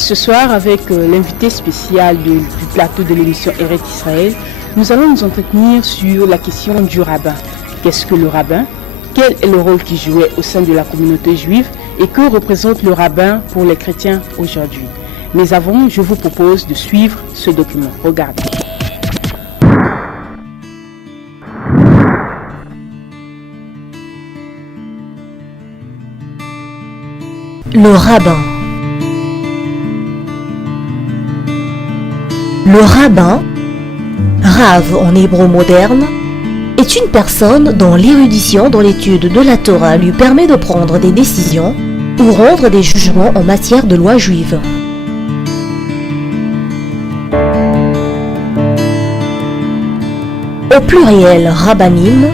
Ce soir, avec l'invité spécial du plateau de l'émission Eret Israël, nous allons nous entretenir sur la question du rabbin. Qu'est-ce que le rabbin? Quel est le rôle qu'il jouait au sein de la communauté juive et que représente le rabbin pour les chrétiens aujourd'hui? Mais avant, je vous propose de suivre ce document. Regardez. Le rabbin. Le rabbin, Rav en hébreu moderne, est une personne dont l'érudition dans l'étude de la Torah lui permet de prendre des décisions ou rendre des jugements en matière de loi juive. Au pluriel rabbanim,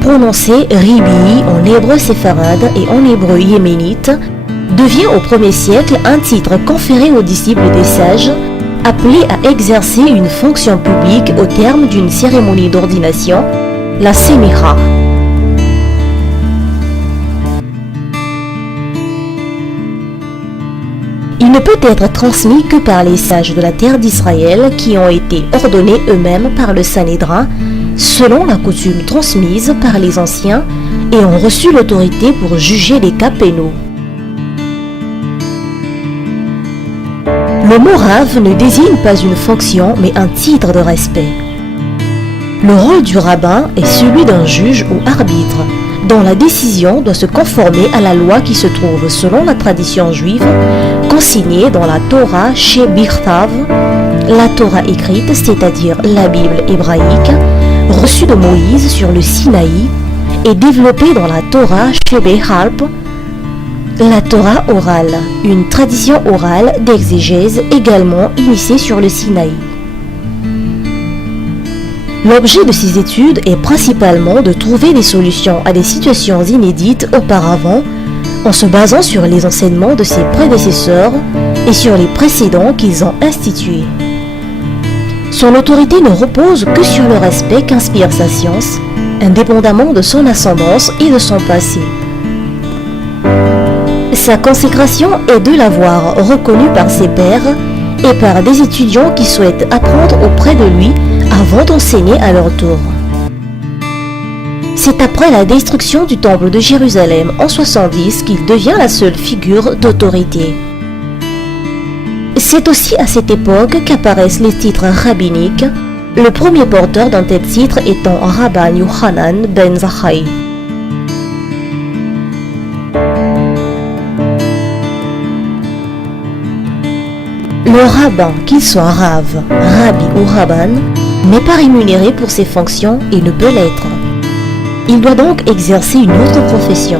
prononcé ribi en hébreu séfarade et en hébreu yéménite, devient au 1er siècle un titre conféré aux disciples des sages, appelés à exercer une fonction publique au terme d'une cérémonie d'ordination, la sémicha. Il ne peut être transmis que par les sages de la terre d'Israël qui ont été ordonnés eux-mêmes par le Sanhédrin, selon la coutume transmise par les anciens et ont reçu l'autorité pour juger les cas pénaux. Le mot Rav ne désigne pas une fonction mais un titre de respect. Le rôle du rabbin est celui d'un juge ou arbitre, dont la décision doit se conformer à la loi qui se trouve selon la tradition juive, consignée dans la Torah chez Birtav, la Torah écrite, c'est-à-dire la Bible hébraïque, reçue de Moïse sur le Sinaï, et développée dans la Torah chez Behalp, la Torah orale, une tradition orale d'exégèse également initiée sur le Sinaï. L'objet de ces études est principalement de trouver des solutions à des situations inédites auparavant, en se basant sur les enseignements de ses prédécesseurs et sur les précédents qu'ils ont institués. Son autorité ne repose que sur le respect qu'inspire sa science, indépendamment de son ascendance et de son passé. Sa consécration est de l'avoir reconnu par ses pairs et par des étudiants qui souhaitent apprendre auprès de lui avant d'enseigner à leur tour. C'est après la destruction du temple de Jérusalem en 70 qu'il devient la seule figure d'autorité. C'est aussi à cette époque qu'apparaissent les titres rabbiniques, le premier porteur d'un tel titre étant Rabban Yochanan ben Zakkai. Le rabbin, qu'il soit Rav, Rabbi ou Rabban, n'est pas rémunéré pour ses fonctions et ne peut l'être. Il doit donc exercer une autre profession.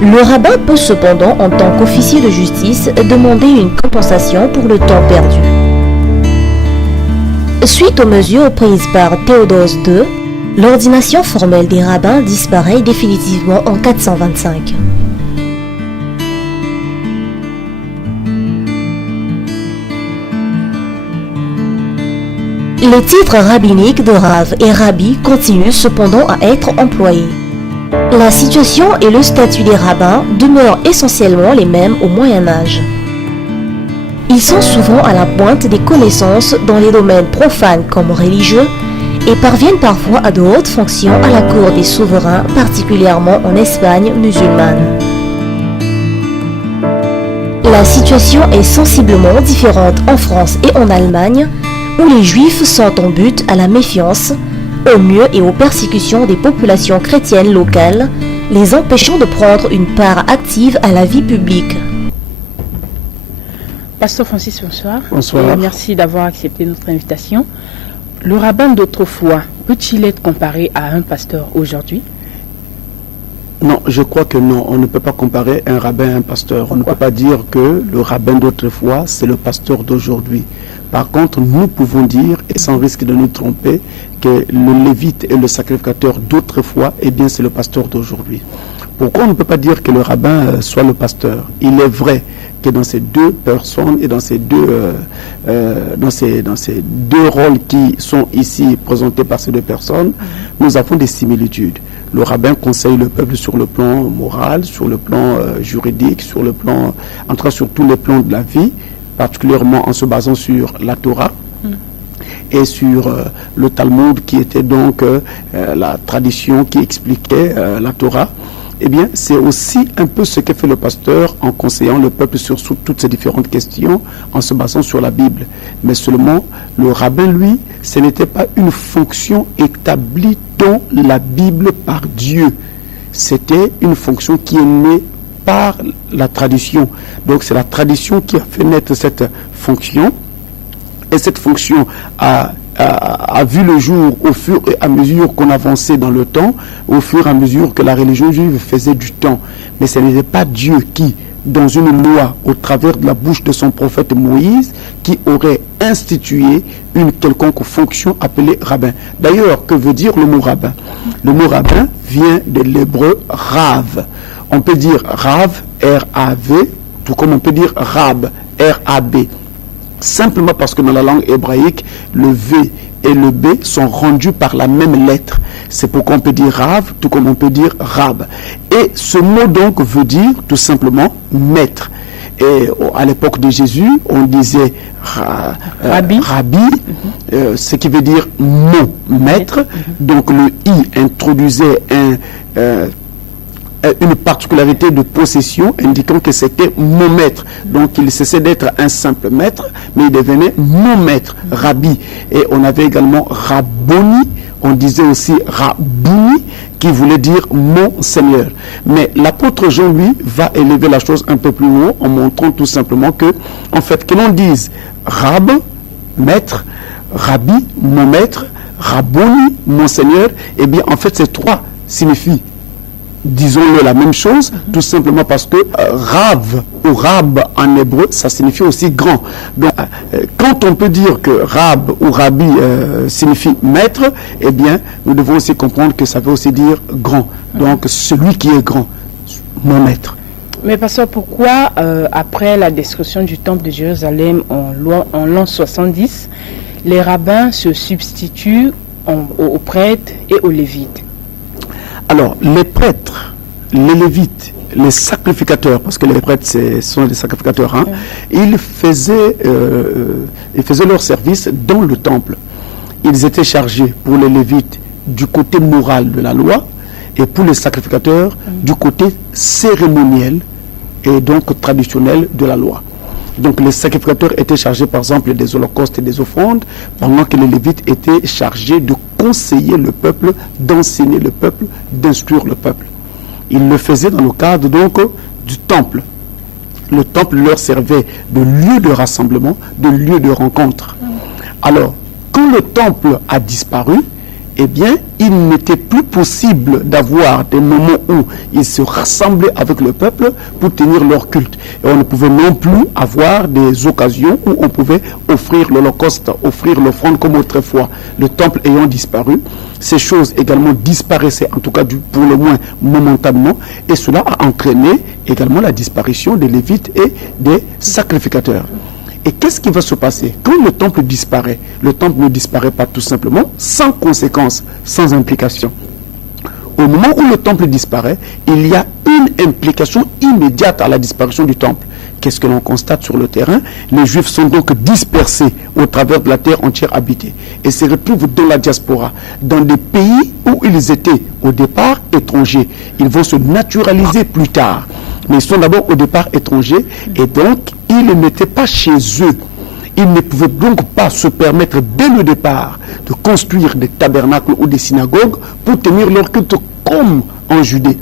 Le rabbin peut cependant, en tant qu'officier de justice, demander une compensation pour le temps perdu. Suite aux mesures prises par Théodose II, l'ordination formelle des rabbins disparaît définitivement en 425. Les titres rabbiniques de Rav et Rabbi continuent cependant à être employés. La situation et le statut des rabbins demeurent essentiellement les mêmes au Moyen Âge. Ils sont souvent à la pointe des connaissances dans les domaines profanes comme religieux et parviennent parfois à de hautes fonctions à la cour des souverains, particulièrement en Espagne musulmane. La situation est sensiblement différente en France et en Allemagne, où les Juifs sont en but à la méfiance, au mieux et aux persécutions des populations chrétiennes locales, les empêchant de prendre une part active à la vie publique. Pasteur Francis, bonsoir. Bonsoir. Merci d'avoir accepté notre invitation. Le rabbin d'autrefois peut-il être comparé à un pasteur aujourd'hui? Non, je crois que non. On ne peut pas comparer un rabbin à un pasteur. On ne peut pas dire que le rabbin d'autrefois, c'est le pasteur d'aujourd'hui. Par contre, nous pouvons dire, et sans risque de nous tromper, que le lévite et le sacrificateur d'autrefois, eh bien, c'est le pasteur d'aujourd'hui. Pourquoi on ne peut pas dire que le rabbin soit le pasteur? Il est vrai que dans ces deux personnes et dans ces deux rôles qui sont ici présentés par ces deux personnes, nous avons des similitudes. Le rabbin conseille le peuple sur le plan moral, sur le plan juridique, sur le plan, en tout cas sur tous les plans de la vie. particulièrement en se basant sur la Torah et sur le Talmud, qui était donc la tradition qui expliquait la Torah. Eh bien, c'est aussi un peu ce que fait le pasteur en conseillant le peuple sur toutes ces différentes questions, en se basant sur la Bible. Mais seulement, le rabbin, lui, ce n'était pas une fonction établie dans la Bible par Dieu. C'était une fonction qui est née par la tradition. Donc, c'est la tradition qui a fait naître cette fonction. Et cette fonction a vu le jour au fur et à mesure qu'on avançait dans le temps, au fur et à mesure que la religion juive faisait du temps. Mais ce n'était pas Dieu qui, dans une loi, au travers de la bouche de son prophète Moïse, qui aurait institué une quelconque fonction appelée rabbin. D'ailleurs, que veut dire le mot rabbin? Le mot rabbin vient de l'hébreu rav. On peut dire rav, R-A-V, tout comme on peut dire rab, R-A-B. Simplement parce que dans la langue hébraïque, le V et le B sont rendus par la même lettre. C'est pourquoi on peut dire Rav, tout comme on peut dire Rab. Et ce mot donc veut dire tout simplement maître. Et à l'époque de Jésus, on disait Rabbi, ce qui veut dire mot, maître. Donc le I introduisait une particularité de possession indiquant que c'était mon maître. Donc il cessait d'être un simple maître, mais il devenait mon maître, Rabbi. Et on avait également Rabboni, on disait aussi Rabbouni, qui voulait dire mon Seigneur. Mais l'apôtre Jean, lui, va élever la chose un peu plus haut en montrant tout simplement que, en fait, que l'on dise Rab, maître, Rabbi, mon maître, Rabboni, mon Seigneur, eh bien, en fait, ces trois signifient, disons-le, la même chose, tout simplement parce que Rav ou Rab en hébreu, ça signifie aussi grand. Donc, quand on peut dire que Rab ou Rabbi signifie maître, eh bien, nous devons aussi comprendre que ça veut aussi dire grand. Donc, celui qui est grand, mon maître. Mais pasteur, pourquoi, après la destruction du temple de Jérusalem en l'an 70, les rabbins se substituent aux prêtres et aux lévites? Alors, les prêtres, les lévites, les sacrificateurs, parce que les prêtres sont des sacrificateurs, hein, ils faisaient leur service dans le temple. Ils étaient chargés pour les lévites du côté moral de la loi et pour les sacrificateurs du côté cérémoniel et donc traditionnel de la loi. Donc les sacrificateurs étaient chargés par exemple des holocaustes et des offrandes, pendant que les lévites étaient chargés de conseiller le peuple, d'enseigner le peuple, d'instruire le peuple. Ils le faisaient dans le cadre donc du temple. Le temple leur servait de lieu de rassemblement, de lieu de rencontre. Alors, quand le temple a disparu, eh bien, il n'était plus possible d'avoir des moments où ils se rassemblaient avec le peuple pour tenir leur culte. Et on ne pouvait non plus avoir des occasions où on pouvait offrir l'holocauste, offrir l'offrande comme autrefois. Le temple ayant disparu, ces choses également disparaissaient, en tout cas pour le moins momentanément, et cela a entraîné également la disparition des lévites et des sacrificateurs. Et qu'est-ce qui va se passer? Quand le temple disparaît, le temple ne disparaît pas tout simplement sans conséquence, sans implication. Au moment où le temple disparaît, il y a une implication immédiate à la disparition du temple. Qu'est-ce que l'on constate sur le terrain? Les Juifs sont donc dispersés au travers de la terre entière habitée et se retrouvent dans la diaspora, dans des pays où ils étaient au départ étrangers. Ils vont se naturaliser plus tard. Mais ils sont d'abord au départ étrangers et donc ils n'étaient pas chez eux. Ils ne pouvaient donc pas se permettre dès le départ de construire des tabernacles ou des synagogues pour tenir leur culte comme en Judée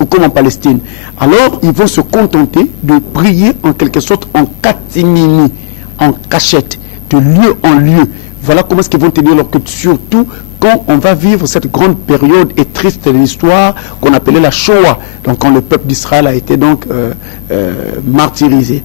ou comme en Palestine. Alors ils vont se contenter de prier en quelque sorte en catimini, en cachette, de lieu en lieu. Voilà comment est-ce qu'ils vont tenir leur culte, surtout quand on va vivre cette grande période et triste de l'histoire qu'on appelait la Shoah, donc quand le peuple d'Israël a été donc martyrisé.